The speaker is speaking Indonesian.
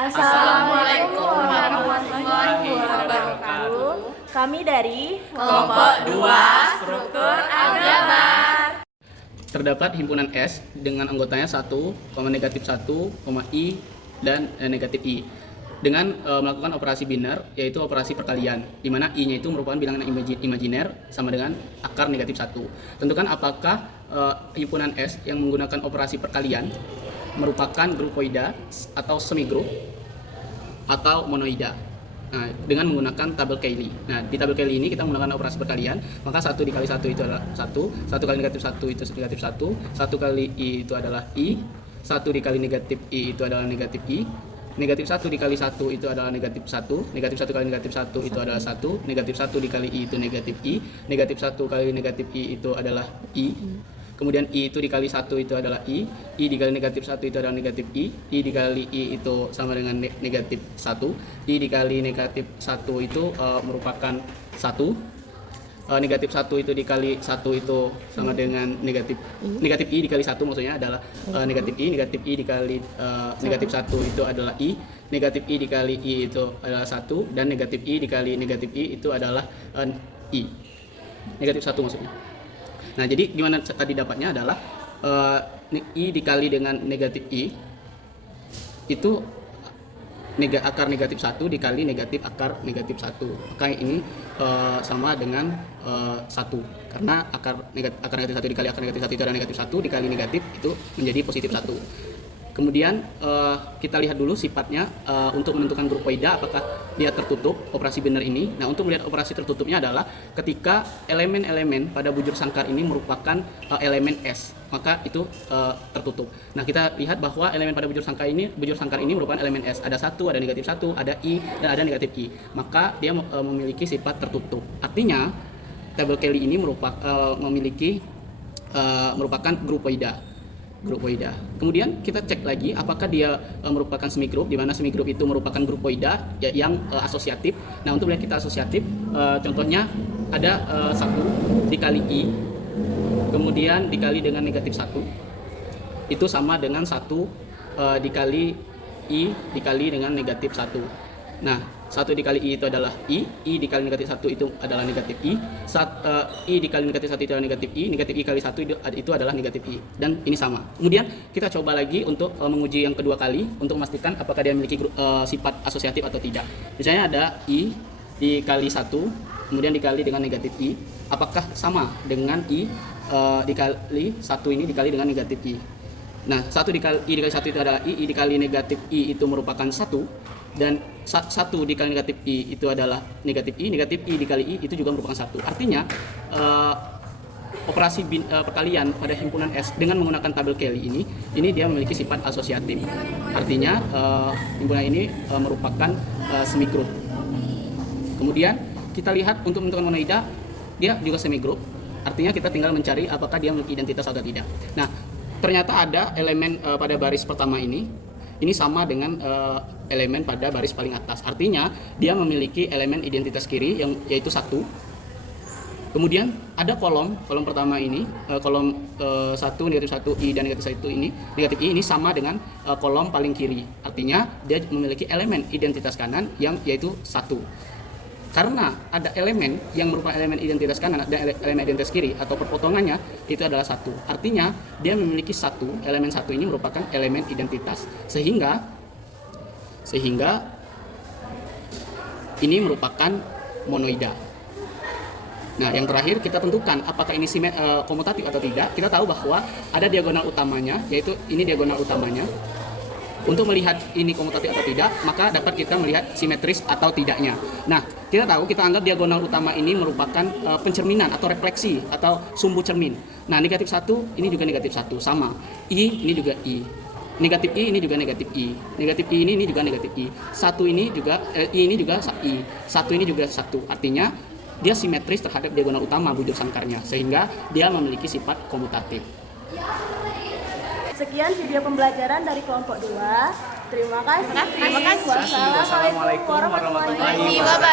Assalamualaikum warahmatullahi wabarakatuh. Kami dari Kelompok 2 Struktur Agama. Terdapat himpunan S dengan anggotanya 1, negatif 1, I, dan negatif I. Dengan melakukan operasi biner, yaitu operasi perkalian, di mana I-nya itu merupakan bilangan imajiner sama dengan akar negatif 1. Tentukan apakah himpunan S yang menggunakan operasi perkalian merupakan grupoida atau semigrup atau monoida. Nah, dengan menggunakan tabel Cayley. Nah, di tabel Cayley ini kita menggunakan operasi perkalian, maka 1 dikali 1 itu adalah 1, 1 kali negatif 1 itu negatif 1, 1 kali I itu adalah I, 1 dikali negatif I itu adalah negatif I, negatif 1 dikali 1 itu adalah negatif 1, negatif 1 kali negatif 1 itu adalah 1, negatif 1 dikali I itu negatif I, negatif 1 kali negatif I itu adalah I, kemudian I itu dikali 1 itu adalah I dikali negatif 1 itu adalah negatif I dikali I itu sama dengan negatif 1, I dikali negatif 1 itu merupakan 1, negatif 1 itu dikali 1 itu sama dengan negatif I dikali 1 maksudnya adalah negatif I dikali negatif 1 itu adalah I, negatif I dikali I itu adalah 1, dan negatif I dikali negatif I itu adalah I, negatif 1 maksudnya. Nah, jadi gimana tadi dapatnya adalah I dikali dengan negatif I itu akar negatif 1 dikali negatif akar negatif 1. Maka ini sama dengan 1, karena akar negatif 1 dikali akar negatif 1 itu adalah negatif 1 dikali negatif itu menjadi positif 1. Kemudian kita lihat dulu sifatnya untuk menentukan grupoida apakah dia tertutup operasi biner ini. Nah, untuk melihat operasi tertutupnya adalah ketika elemen-elemen pada bujur sangkar ini merupakan elemen S, maka itu tertutup. Nah, kita lihat bahwa elemen pada bujur sangkar ini merupakan elemen S. Ada 1, ada negatif 1, ada I, dan ada negatif I. Maka dia memiliki sifat tertutup. Artinya tabel Cayley ini merupakan grupoida. Kemudian kita cek lagi apakah dia merupakan semigrup, di mana semigrup itu merupakan grupoida yang asosiatif. Nah, untuk melihat kita asosiatif, contohnya ada 1 dikali I, kemudian dikali dengan negatif 1, itu sama dengan 1 dikali I dikali dengan negatif 1. Nah, 1 dikali I itu adalah I dikali negatif 1 itu adalah negatif I, I dikali negatif 1 itu adalah negatif I kali 1 itu adalah negatif I, dan ini sama. Kemudian kita coba lagi untuk menguji yang kedua kali untuk memastikan apakah dia memiliki sifat asosiatif atau tidak. Misalnya ada I dikali 1, kemudian dikali dengan negatif I, apakah sama dengan I dikali 1 ini dikali dengan negatif I. Nah, 1 dikali I dikali 1 itu adalah I dikali negatif I itu merupakan 1, dan 1 dikali negatif I itu adalah negatif I dikali I itu juga merupakan 1. Artinya operasi perkalian pada himpunan S dengan menggunakan tabel Cayley ini dia memiliki sifat asosiatif. Artinya himpunan ini merupakan semigrup. Kemudian kita lihat untuk menentukan monoida, dia juga semigrup. Artinya kita tinggal mencari apakah dia memiliki identitas atau tidak. Nah, ternyata ada elemen pada baris pertama ini sama dengan elemen pada baris paling atas. Artinya dia memiliki elemen identitas kiri yaitu 1. Kemudian ada kolom pertama ini, kolom 1 negatif 1 I dan negatif 1 ini, negatif I ini sama dengan kolom paling kiri. Artinya dia memiliki elemen identitas kanan yaitu 1. Karena ada elemen yang merupakan elemen identitas kanan dan elemen identitas kiri atau perpotongannya itu adalah 1. Artinya dia memiliki elemen 1 ini merupakan elemen identitas, sehingga ini merupakan monoida. Nah, yang terakhir kita tentukan apakah ini komutatif atau tidak. Kita tahu bahwa ada diagonal utamanya, yaitu ini diagonal utamanya. Untuk melihat ini komutatif atau tidak, maka dapat kita melihat simetris atau tidaknya. Nah, kita anggap diagonal utama ini merupakan pencerminan atau refleksi atau sumbu cermin. Nah, negatif 1 ini juga negatif 1, sama. I ini juga I. Negatif I ini juga negatif I. Negatif I ini juga negatif I. 1 ini juga I ini juga I. 1 ini juga 1. Artinya dia simetris terhadap diagonal utama bujur sangkarnya, sehingga dia memiliki sifat komutatif. Sekian video pembelajaran dari kelompok 2. Terima kasih. Terima kasih. Wassalamualaikum warahmatullahi wabarakatuh.